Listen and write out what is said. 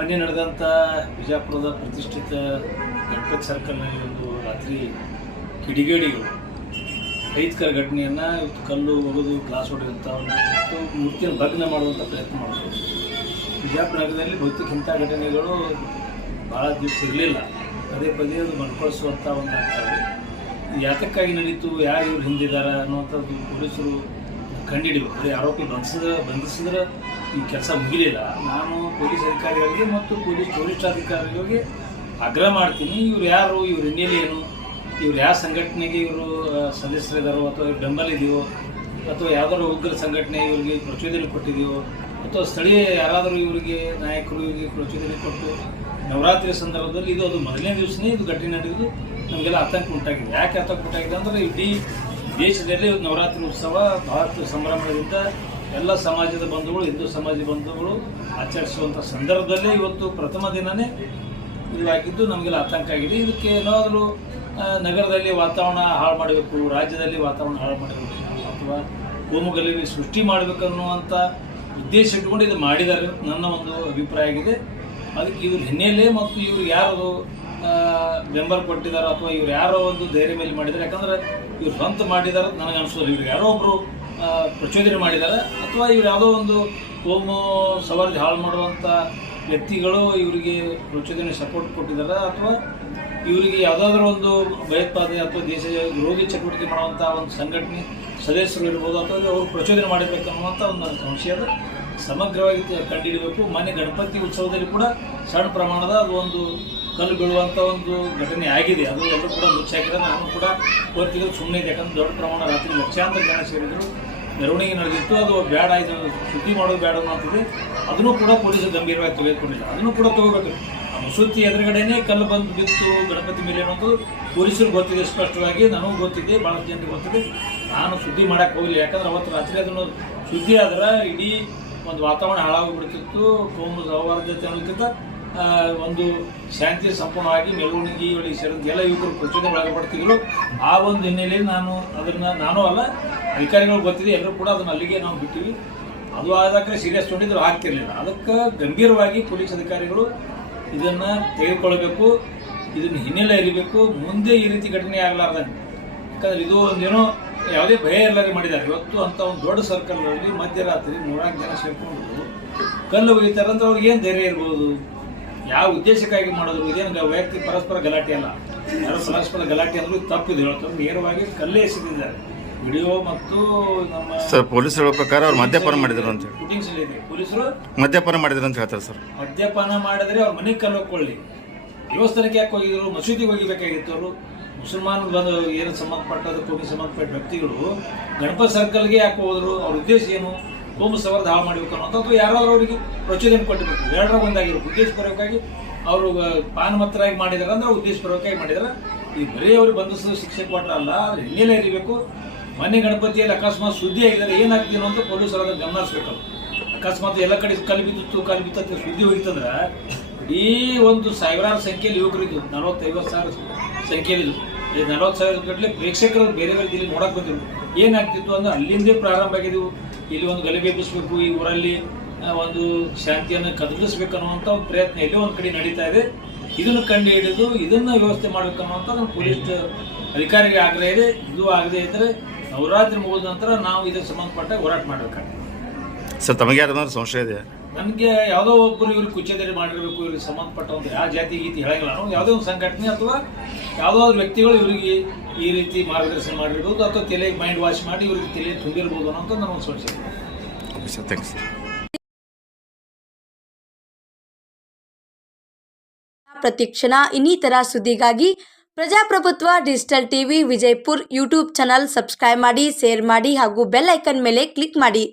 ಮೊನ್ನೆ ನಡೆದಂಥ ಬಿಜಾಪುರದ ಪ್ರತಿಷ್ಠಿತ ಗಣಪತಿ ಸರ್ಕಲ್ನಲ್ಲಿ ಒಂದು ರಾತ್ರಿ ಕಿಡಿಗೇಡಿಗಳು ಅಹಿತಕರ ಘಟನೆಯನ್ನು ಕಲ್ಲು ಒಗೆದು ಗ್ಲಾಸ್ ಹೊಡೆಯುವಂಥ ಮತ್ತು ಮೂರ್ತಿಯನ್ನು ಭಗ್ನ ಮಾಡುವಂಥ ಪ್ರಯತ್ನ ಮಾಡಿದ್ರು. ಬಿಜಾಪುರ ನಗರದಲ್ಲಿ ಬಹುತೇಕ ಇಂಥ ಘಟನೆಗಳು ಭಾಳ ದಿವಸ ಇರಲಿಲ್ಲ. ಪದೇ ಪದೇ ಅದು ಮರುಕಳಿಸುವಂಥ ಒಂದು ಆಗ್ತದೆ. ಯಾತಕ್ಕಾಗಿ ನಡೀತು, ಯಾರು ಇವ್ರು ಹಿಂದಿದ್ದಾರೆ ಅನ್ನುವಂಥದ್ದು ಪೊಲೀಸರು ಕಂಡುಹಿಡಿಬೇಕು. ಬರೀ ಆರೋಪಿ ಬಂಧಿಸಿದ್ರೆ ಈ ಕೆಲಸ ಮುಗಿಲಿಲ್ಲ. ನಾನು ಪೊಲೀಸ್ ಅಧಿಕಾರಿಗಳಿಗೆ ಮತ್ತು ಪೊಲೀಸ್ ವರಿಷ್ಠಾಧಿಕಾರಿಗಳಿಗೆ ಆಗ್ರಹ ಮಾಡ್ತೀನಿ, ಇವ್ರು ಯಾರು, ಇವ್ರ ಹಿನ್ನೆಲೆ ಏನು, ಇವ್ರು ಯಾವ ಸಂಘಟನೆಗೆ ಇವರು ಸದಸ್ಯರಿದ್ದಾರೋ ಅಥವಾ ಇವ್ರು ಬೆಂಬಲ ಇದೆಯೋ ಅಥವಾ ಯಾವ್ದಾದ್ರು ಉಗ್ರ ಸಂಘಟನೆ ಇವರಿಗೆ ಪ್ರಚೋದನೆ ಕೊಟ್ಟಿದೆಯೋ ಅಥವಾ ಸ್ಥಳೀಯ ಯಾರಾದರೂ ಇವರಿಗೆ ನಾಯಕರು ಇವರಿಗೆ ಪ್ರಚೋದನೆ ಕೊಟ್ಟು ನವರಾತ್ರಿ ಸಂದರ್ಭದಲ್ಲಿ ಅದು ಮೊದಲನೇ ದಿವಸನೇ ಇದು ಘಟನೆ ನಡೆದು ನಮಗೆಲ್ಲ ಆತಂಕ ಉಂಟಾಗಿದೆ. ಯಾಕೆ ಆತಂಕ ಉಂಟಾಗಿದೆ ಅಂದರೆ ಇಡೀ ದೇಶದಲ್ಲಿ ನವರಾತ್ರಿ ಉತ್ಸವ ಬಹಳ ಸಂಭ್ರಮದಿಂದ ಎಲ್ಲ ಸಮಾಜದ ಬಂಧುಗಳು, ಹಿಂದೂ ಸಮಾಜದ ಬಂಧುಗಳು ಆಚರಿಸುವಂಥ ಸಂದರ್ಭದಲ್ಲೇ ಇವತ್ತು ಪ್ರಥಮ ದಿನವೇ ಇದಾಗಿದ್ದು ನಮಗೆಲ್ಲ ಆತಂಕ ಆಗಿದೆ. ಇದಕ್ಕೆ ಏನಾದರೂ ನಗರದಲ್ಲಿ ವಾತಾವರಣ ಹಾಳು ಮಾಡಬೇಕು, ರಾಜ್ಯದಲ್ಲಿ ವಾತಾವರಣ ಹಾಳು ಮಾಡಬೇಕು ಅಥವಾ ಕೋಮುಗಲಭೆ ಸೃಷ್ಟಿ ಮಾಡಬೇಕು ಅನ್ನುವಂಥ ಉದ್ದೇಶ ಇಟ್ಕೊಂಡು ಇದು ಮಾಡಿದ್ದಾರೆ ನನ್ನ ಒಂದು ಅಭಿಪ್ರಾಯ ಆಗಿದೆ. ಅದಕ್ಕೆ ಇವ್ರ ಹಿನ್ನೆಲೆ ಮತ್ತು ಇವ್ರು ಯಾರು ಬೆಂಬಲ ಕೊಟ್ಟಿದ್ದಾರೆ ಅಥವಾ ಇವ್ರು ಯಾರೋ ಒಂದು ಧೈರ್ಯ ಮೇಲೆ ಮಾಡಿದ್ದಾರೆ, ಯಾಕಂದರೆ ಇವ್ರು ಸ್ವಂತ ಮಾಡಿದ್ದಾರೆ ನನಗೆ ಅನಿಸೋದು. ಇವ್ರಿಗೆ ಯಾರೋ ಒಬ್ಬರು ಪ್ರಚೋದನೆ ಮಾಡಿದ್ದಾರೆ ಅಥವಾ ಇವ್ರು ಯಾವುದೋ ಒಂದು ಕೋಮು ಸವಾರಿ ಹಾಳು ಮಾಡುವಂಥ ವ್ಯಕ್ತಿಗಳು ಇವರಿಗೆ ಪ್ರಚೋದನೆ ಸಪೋರ್ಟ್ ಕೊಟ್ಟಿದ್ದಾರೆ ಅಥವಾ ಇವರಿಗೆ ಯಾವುದಾದ್ರೂ ಒಂದು ಭಯೋತ್ಪಾದನೆ ಅಥವಾ ದೇಶ ವಿರೋಧಿ ಚಟುವಟಿಕೆ ಮಾಡುವಂಥ ಒಂದು ಸಂಘಟನೆ ಸದಸ್ಯರು ಇರ್ಬೋದು ಅಥವಾ ಅವರು ಪ್ರಚೋದನೆ ಮಾಡಬೇಕು ಅನ್ನುವಂಥ ಒಂದು ಸಂಶಯದ ಸಮಗ್ರವಾಗಿ ಕಂಡುಹಿಡಬೇಕು. ಮೊನ್ನೆ ಗಣಪತಿ ಉತ್ಸವದಲ್ಲಿ ಕೂಡ ಸಣ್ಣ ಪ್ರಮಾಣದ ಅದು ಒಂದು ಕಲ್ಲು ಬೀಳುವಂಥ ಒಂದು ಘಟನೆ ಆಗಿದೆ. ಅದು ಎಲ್ಲರೂ ಕೂಡ ಮುಚ್ಚಾಕಿದ್ರೆ ನಾನು ಕೂಡ ಹೋಗ್ತಿದ್ದು ಸುಮ್ಮನೆ ಇದೆ. ಯಾಕಂದ್ರೆ ದೊಡ್ಡ ಪ್ರಮಾಣ ರಾತ್ರಿ ಲಕ್ಷಾಂತರ ಜನ ಸೇರಿದ್ರು, ಮೆರವಣಿಗೆ ನಡೆದಿತ್ತು. ಅದು ಬೇಡ, ಇದು ಸುದ್ದಿ ಮಾಡೋದು ಬೇಡ ಅನ್ನೋಂತಿದೆ. ಅದನ್ನು ಕೂಡ ಪೊಲೀಸರು ಗಂಭೀರವಾಗಿ ತೆಗೆದುಕೊಂಡಿಲ್ಲ. ಅದನ್ನು ಕೂಡ ತಗೋಬೇಕು. ಮಸೂತಿ ಎದುರುಗಡೆನೇ ಕಲ್ಲು ಬಂದು ಬಿತ್ತು ಗಣಪತಿ ಮೇಲೆ ಅನ್ನೋದು ಪೊಲೀಸರು ಗೊತ್ತಿದೆ ಸ್ಪಷ್ಟವಾಗಿ, ನನಗೂ ಗೊತ್ತಿದೆ, ಭಾಳ ಜನರಿಗೆ ಗೊತ್ತಿದೆ. ನಾನು ಸುದ್ದಿ ಮಾಡೋಕ್ಕೆ ಹೋಗಲಿಲ್ಲ. ಯಾಕಂದ್ರೆ ಅವತ್ತು ರಾತ್ರಿ ಅದನ್ನು ಸುದ್ದಿ ಆದ್ರೆ ಇಡೀ ಒಂದು ವಾತಾವರಣ ಹಾಳಾಗೋಗ್ಬಿಡ್ತಿತ್ತು. ಕೋಮು ಸೌಹಾರ್ದತೆ ಅನ್ನೋದಕ್ಕಿಂತ ಒಂದು ಶಾಂತಿ ಸಂಪೂರ್ಣವಾಗಿ ಮೆರವಣಿಗೆ ಒಳಗೆ ಸೇರಿದ ಎಲ್ಲ ಯುವಕರು ಪ್ರಚೋದನೆ ಒಳಗಪಡ್ತಿದ್ರು. ಆ ಒಂದು ಹಿನ್ನೆಲೆಯಲ್ಲಿ ನಾನು ಅಲ್ಲ, ಅಧಿಕಾರಿಗಳು ಗೊತ್ತಿದೆ, ಎಲ್ಲರೂ ಕೂಡ ಅದನ್ನು ಅಲ್ಲಿಗೆ ನಾವು ಬಿಟ್ಟಿವಿ. ಅದು ಆದಾಗಲೇ ಸೀರಿಯಸ್ ತೊಗೊಂಡಿದ್ರು ಆಗ್ತಿರ್ಲಿಲ್ಲ. ಅದಕ್ಕೆ ಗಂಭೀರವಾಗಿ ಪೊಲೀಸ್ ಅಧಿಕಾರಿಗಳು ಇದನ್ನು ತೆಗೆದುಕೊಳ್ಬೇಕು, ಇದನ್ನು ಹಿನ್ನೆಲೆ ಇರಬೇಕು, ಮುಂದೆ ಈ ರೀತಿ ಘಟನೆ ಆಗಲಾರ್ದಂಗೆ. ಯಾಕಂದ್ರೆ ಇದು ಒಂದೇನೋ ಯಾವುದೇ ಭಯ ಎಲ್ಲರೂ ಮಾಡಿದ್ದಾರೆ. ಇವತ್ತು ಅಂತ ಒಂದು ದೊಡ್ಡ ಸರ್ಕಲ್ನಲ್ಲಿ ಮಧ್ಯರಾತ್ರಿ 4 ಜನ ಸೇರ್ಕೊಂಡು ಕಲ್ಲು ಒಯ್ತಾರೆ ಅಂದ್ರೆ ಅವ್ರಿಗೆ ಏನು ಧೈರ್ಯ ಇರ್ಬೋದು, ಯಾವ ಉದ್ದೇಶಕ್ಕಾಗಿ ಮಾಡೋದು, ಇದೇನು ವೈಯಕ್ತಿಕ ಪರಸ್ಪರ ಗಲಾಟೆ ಅಲ್ಲ. ಯಾರು ಪರಸ್ಪರ ಗಲಾಟೆ ಅಂದ್ರೂ ತಪ್ಪಿದೆ. ಹೇಳ್ತಾರೆ ನೇರವಾಗಿ ಕಲ್ಲೇ ಎಸೆದಿದ್ದಾರೆ. ವಿಡಿಯೋ ಮತ್ತು ನಮ್ಮ ಸರ್ ಪೊಲೀಸರ ಪ್ರಕಾರ ಅವ್ರು ಮದ್ಯಪಾನ ಮಾಡಿದ್ರು ಅಂತ ಹೇಳಿ ಶೂಟಿಂಗ್ಸ್ ಇದೆ. ಪೊಲೀಸರು ಮದ್ಯಪಾನ ಮಾಡಿದ್ರು ಅಂತ ಹೇಳ್ತಾರೆ ಸರ್. ಮದ್ಯಪಾನ ಮಾಡಿದ್ರೆ ಅವ್ರ ಮನೆಗೆ ಕಲ್ಲು ಹೋಗ್ಕೊಳ್ಳಿ. ದೇವಸ್ಥಾನಕ್ಕೆ ಯಾಕೆ ಹೋಗಿದ್ರು, ಮಸೂದಿಗೆ ಹೋಗಿಬೇಕಾಗಿತ್ತು. ಅವರು ಮುಸಲ್ಮಾನ ಬಂದು ಏನು ಸಂಬಂಧಪಟ್ಟದ ಕೋಮಿಗೆ ಸಂಬಂಧಪಟ್ಟ ವ್ಯಕ್ತಿಗಳು ಗಣಪತಿ ಸರ್ಕಲ್ಗೆ ಯಾಕೆ ಹೋದ್ರು, ಅವ್ರ ಉದ್ದೇಶ ಏನು, ಕೋಮು ಸವಾರದ ಹಾಳು ಮಾಡಬೇಕು ಅನ್ನೋದು ಅಥವಾ ಯಾರಾದ್ರೂ ಅವರಿಗೆ ಪ್ರಚೋದನೆ ಕೊಟ್ಟಿರ್ಬೇಕು. ಎರಡರ ಒಂದಾಗಿರ್ಬೇಕು. ಉದ್ದೇಶಪೂರ್ವಕವಾಗಿ ಅವರು ಪಾನಮತ್ತರಾಗಿ ಮಾಡಿದಾರೆ ಅಂದ್ರೆ ಉದ್ದೇಶಪೂರ್ವಕವಾಗಿ ಮಾಡಿದಾರೆ. ಈ ಬರೀ ಅವ್ರಿಗೆ ಬಂಧಿಸಿದ ಶಿಕ್ಷೆ ಕೊಟ್ಟರಲ್ಲ, ಹಿನ್ನೆಲೆ ಇರಬೇಕು. ಮನೆ ಗಣಪತಿಯಲ್ಲಿ ಅಕಸ್ಮಾತ್ ಸುದ್ದಿ ಆಗಿದ್ದಾರೆ ಏನಾಗ್ತೀನೋ ಅಂತ ಪೊಲೀಸರು ಅದನ್ನು ಗಮನಿಸ್ಬೇಕಲ್ಲ. ಅಕಸ್ಮಾತ್ ಎಲ್ಲ ಕಡೆ ಕಲ್ಲು ಬಿತ್ತು ಸುದ್ದಿ ಹೋಗಿತ್ತಂದ್ರೆ ಈ ಒಂದು ಸಾವಿರಾರು ಸಂಖ್ಯೆಯಲ್ಲಿ ಯುವಕರಿದ್ದು 40-50 ಸಾವಿರ ಸಂಖ್ಯೆಯಲ್ಲಿದ್ದು 40,000 ಗಟ್ಟಲೆ ಪ್ರೇಕ್ಷಕರು ಬೇರೆ ಬೇರೆ ಜಿಲ್ಲೆ ನೋಡಕ್ಕೆ ಬಂದಿರು. ಏನಾಗ್ತಿತ್ತು ಅಂದ್ರೆ ಅಲ್ಲಿಂದೇ ಪ್ರಾರಂಭ ಆಗಿದ್ದವು. ಇಲ್ಲಿ ಒಂದು ಗಲಭೆ ಎಬ್ಬಿಸಬೇಕು, ಈ ಊರಲ್ಲಿ ಒಂದು ಶಾಂತಿಯನ್ನು ಕದಲಿಸಬೇಕು ಅನ್ನುವಂಥ ಒಂದು ಪ್ರಯತ್ನ ಎಲ್ಲೋ ಒಂದು ಕಡೆ ನಡೀತಾ ಇದೆ. ಇದನ್ನು ಕಂಡು ಹಿಡಿದು ಇದನ್ನು ವ್ಯವಸ್ಥೆ ಮಾಡಬೇಕು ಅನ್ನುವಂಥ ನಮ್ಮ ಪೊಲೀಸ್ ಅಧಿಕಾರಿಗೆ ಆಗ್ರಹ ಇದೆ. ಇದು ಆಗದೆ ಇದ್ದರೆ ನವರಾತ್ರಿ ಮುಗಿದ ನಂತರ ನಾವು ಇದಕ್ಕೆ ಸಂಬಂಧಪಟ್ಟ ಹೋರಾಟ ಮಾಡಬೇಕಾಗಿದೆ. ಸರ್ ತಮಗೆ ಯಾರಾದ್ರೂ ಸಂಶಯ ಇದೆ? ನನಗೆ ಯಾವುದೋ ಒಬ್ಬರು ಇವ್ರಿಗೆ ಕುಚ್ಚೇದರಿ ಮಾಡಿರಬೇಕು, ಇವ್ರಿಗೆ ಸಂಬಂಧಪಟ್ಟ ಒಂದು ಯಾವ ಜಾತಿ ಗೀತಿ ಹೇಳಂಗಿಲ್ಲ. ನಾವು ಯಾವುದೋ ಒಂದು ಸಂಘಟನೆ ಅಥವಾ ಯಾವುದೋ ವ್ಯಕ್ತಿಗಳು ಇವರಿಗೆ ಈ ರೀತಿ ಮಾರ್ಗದರ್ಶನ ಮಾಡಿರ್ಬೋದು ಅಥವಾ ತಲೆಗೆ ಮೈಂಡ್ ವಾಶ್ ಮಾಡಿ ಇವ್ರಿಗೆ ತಲೆ ತುಂಬಿರ್ಬೋದು ಅನ್ನೋಂಥ ನನಗೆ ಸಂಶಯ. Okay sir, thanks. ಪ್ರತಿಕ್ಷಣ ಇನ್ನಿತರ ಸುದ್ದಿಗಾಗಿ Prajaprabhutva digital TV Vijayapur YouTube channel subscribe ಮಾಡಿ, ಶೇರ್ ಮಾಡಿ ಹಾಗೂ ಬೆಲ್ ಐಕನ್ ಮೇಲೆ ಕ್ಲಿಕ್ ಮಾಡಿ.